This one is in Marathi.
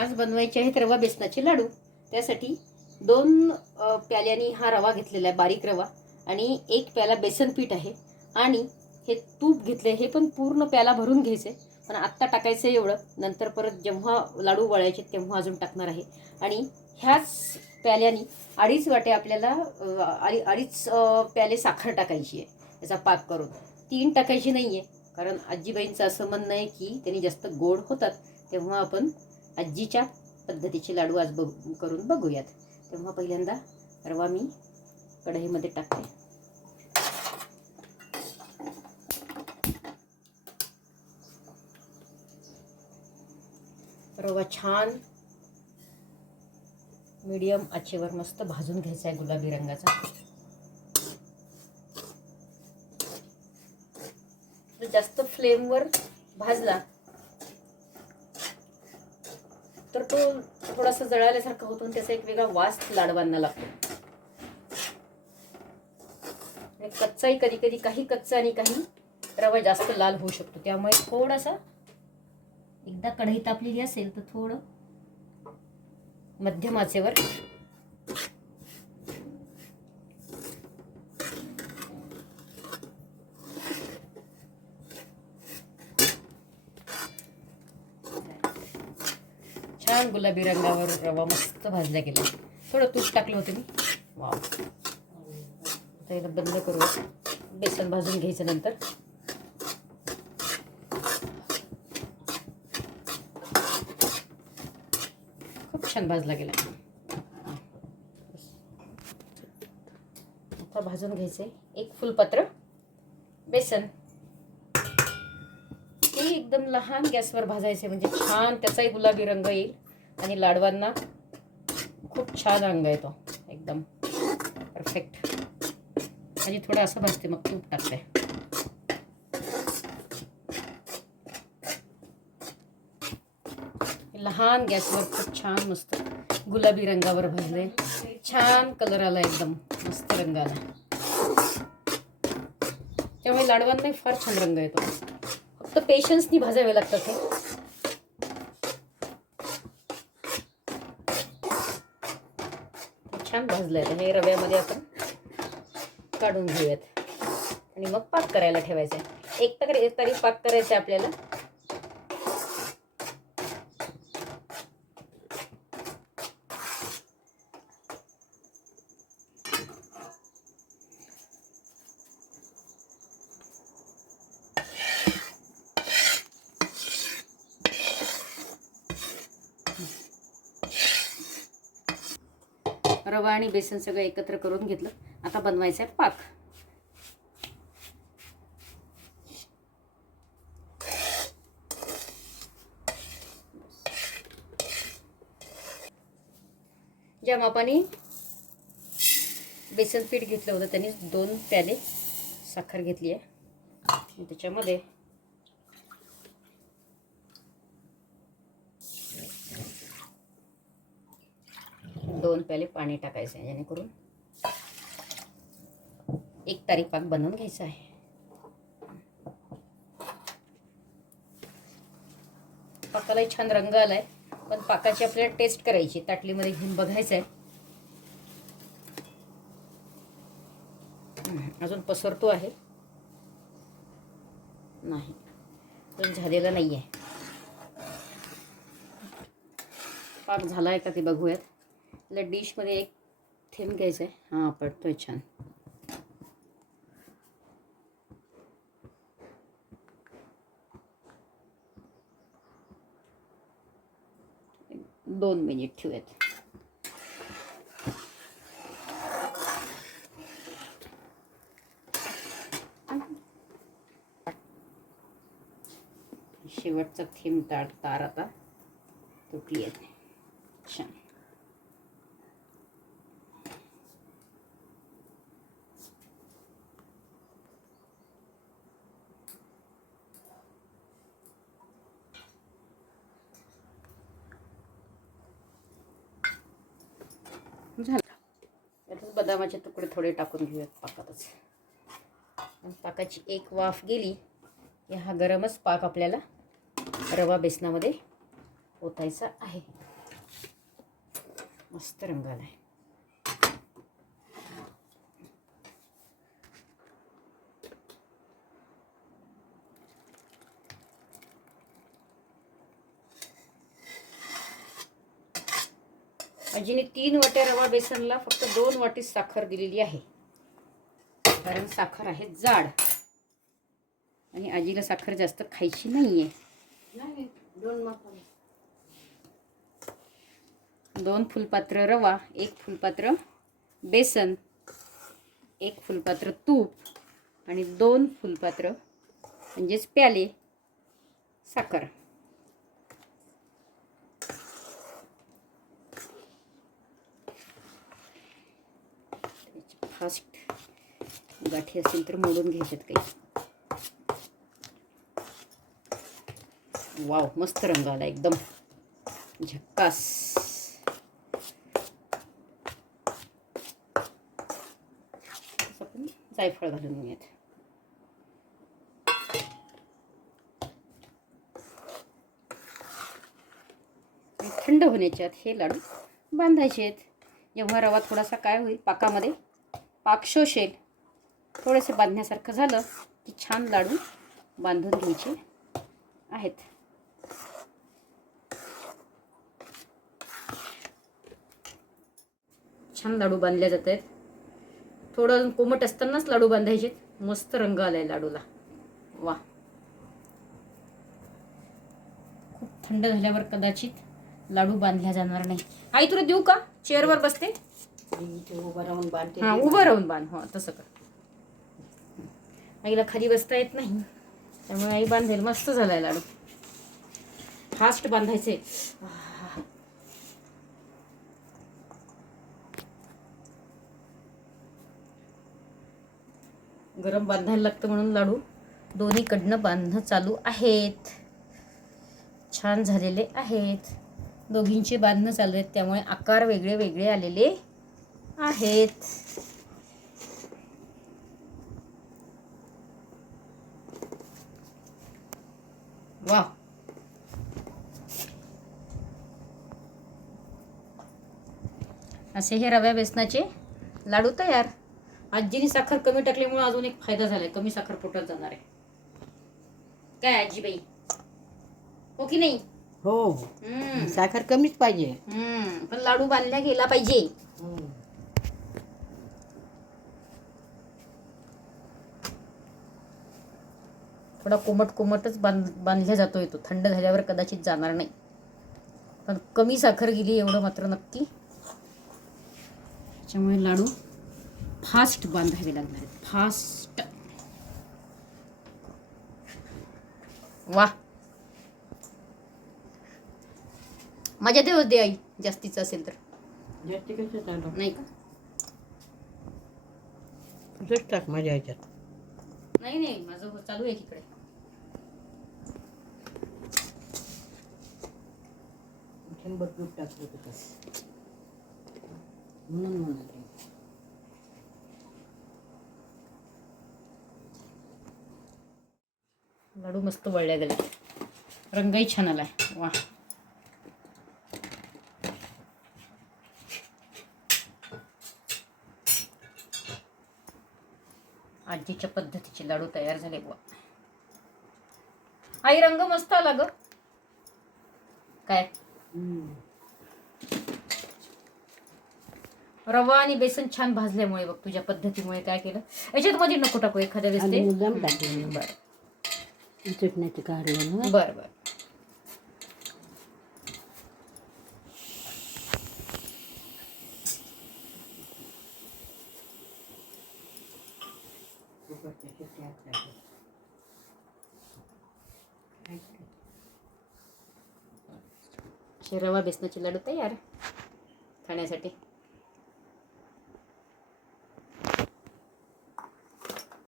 आज बनवायचे आहेत रवा बेसनाचे लाडू. त्यासाठी दोन प्याल्यानी हा रवा घेतलेला आहे बारीक रवा. आणि एक प्याला बेसन पीठ आहे. आणि हे तूप घेतले हे पण पूर्ण प्याला भरून घ्यायचे पण आत्ता टाकायचं आहे एवढं. नंतर परत जेव्हा लाडू वळायचे तेव्हा अजून टाकणार आहे. आणि ह्याच प्याल्यानी अडीच वाटे आपल्याला अडी- अडीच प्याले साखर टाकायची आहे. त्याचा पाक करून. तीन टाकायची नाही आहे कारण आजीबाईंचं असं म्हणणं आहे की त्यांनी जास्त गोड होतात तेव्हा आपण आजीच्या पद्धतीचे लाडू आज बघ करून बघूयात. तेव्हा पहिल्यांदा रवा मी कढईमध्ये टाकते. रवा छान मीडियम आचेवर मस्त भाजून घ्यायचा आहे गुलाबी रंगाचा. जास्त फ्लेमवर भाजला तर तो थोडासा जळाल्यासारखा होतो आणि त्याचा एक वेगळा वास लाडवांना लागतो. कच्चाही कधी कधी काही कच्चा आणि काही रवा जास्त लाल होऊ शकतो. त्यामुळे थोडासा एकदा कढई तापलेली असेल तर थोडं मध्यम आचेवर छान गुलाबी रंगावर रवा मस्त भाजला गेला. थोडं तूप टाकलं होतं मी. वाव. आता याला बंद करू बेसन भाजून घ्यायचं नंतर. खूप छान भाजला गेला. आता भाजून घ्यायचे एक फुलपत्र बेसन. ते एकदम लहान गॅसवर भाजायचे म्हणजे छान त्याचाही गुलाबी रंग येईल. आणि लाडवांना खूप छान रंग येतो एकदम परफेक्ट आणि थोडं असं भाजते मग तूप टाकते. लहान गॅसवर खूप छान मस्त गुलाबी रंगावर भाजले. छान कलर आला एकदम मस्त रंग आला. त्यामुळे लाडवांनाही फार छान रंग येतो फक्त पेशन्सनी भाजावे लागतात हे. छान भाजलंय. आता हे रव्यामध्ये आपण काढून घेऊयात. आणि मग पाक करायला ठेवायचं आहे एक तर तरी पाक करायचं आहे आपल्याला. रवा आणि बेसन सगळं एकत्र करून घेतलं. आता बनवायचं आहे पाक. ज्या मापाने बेसन पीठ घेतलं होतं त्यांनी दोन प्याले साखर घेतली आहे. त्याच्यामध्ये दोन पाणी टाकायचं आहे जेणेकरून एक तारीख पाक बनवून घ्यायचा आहे. पाकालाही छान रंग आलाय पण पाकाची आपल्याला टेस्ट करायची ताटलीमध्ये घेऊन बघायचं आहे. अजून पसरतो आहे. नाही अजून झालेला नाही आहे पाक झाला आहे का ते बघूयात. आपल्या डिशमध्ये एक थेंब घ्यायचा आहे हां पडतोय छान. दोन मिनिट ठेवूयात. शेवटचा थेंब तार तार आता तुटली आहे. छान झालं यातच बदामाचे तुकडे थोडे टाकून घेऊयात पाकातच. पाकाची एक वाफ गेली की हा गरमच पाक आपल्याला रवा बेसनामध्ये ओतायचा आहे. मस्त रंग आहे आजीने तीन वाट्या रवा बेसनला फक्त दोन वाटी साखर दिलेली आहे. कारण साखर आहे जाड. आणि आजीला साखर जास्त खायची नाही दोन मसाले दोन फुलपात्र रवा एक फुलपात्र बेसन एक फुलपात्र तूप आणि दोन फुलपात्र म्हणजेच प्याले साखर. फास्ट गाठी असेल तर मोडून घ्यायच्यात काही. वाव मस्त रंग आला एकदम. झक्कास. आपण जायफळ घालून घेऊयात. थंड होण्याच्या आत हे लाडू बांधायचे आहेत. जेव्हा रवा थोडासा काय होईल? पाकामध्ये. पाक शोषेल थोडेसे बांधण्यासारखं झालं की छान लाडू बांधून घ्यायचे आहेत. छान लाडू बांधले जात आहेत. थोडं कोमट असतानाच लाडू बांधायचे मस्त रंग आलाय लाडूला. वा. खूप थंड झाल्यावर कदाचित लाडू बांधल्या जाणार नाही. आई तुला देऊ का? चेअरवर बसते. इथे उभं राहून बांधते हा उभं राहून बांध हो तसं कर. आईला खाली बसता येत नाही. त्यामुळे आई बांधेल मस्त झालाय लाडू. फास्ट बांधायचे गरम बांधायला लागतं म्हणून लाडू. दोन्हीकडनं बांधणं चालू आहेत. छान झालेले आहेत. दोघींचे बांधणं चालू आहेत त्यामुळे आकार वेगळे वेगळे आलेले आहेत. वा. असे हे रव्या बेसनाचे लाडू तयार. आजीने साखर कमी टाकल्यामुळे अजून एक फायदा झालाय. कमी साखर पोटात जाणार आहे. काय आजीबाई हो की नाही? हो. हम्म. साखर कमीच पाहिजे. हम्म. पण लाडू बांधल्या गेला पाहिजे. थोडा कोमट कोमटच बांध बांधल्या जातोय तो थंड झाल्यावर कदाचित जाणार नाही. पण कमी साखर गेली एवढं मात्र नक्की. त्याच्यामुळे लाडू फास्ट बांधावे लागणार आहेत. फास्ट. वा मजा देऊ दे आई जास्तीचं असेल तर. नाही का? टाक माझ्या ह्याच्यात. नाही नाही माझं चालू आहे तिकडे शंभर पीठ टाकलं तिथं म्हणून म्हणाले. लाडू मस्त वळल्या गेले रंगही छान आलाय. वा. आजीच्या पद्धतीचे लाडू तयार झाले वा आई रंग मस्त आला ग. काय? रवा आणि बेसन छान भाजल्यामुळे बघ तुझ्या पद्धतीमुळे काय केलं? याच्यात मध्ये नको टाकू एखाद्या वेळेस आणि ते मुद्दाम टाकले बरं. चटण्याचं काढलं ना? बर बर. शिट्ट्या टाकल्या. असे रवा बेसनाचे लाडू तयार. खाण्यासाठी.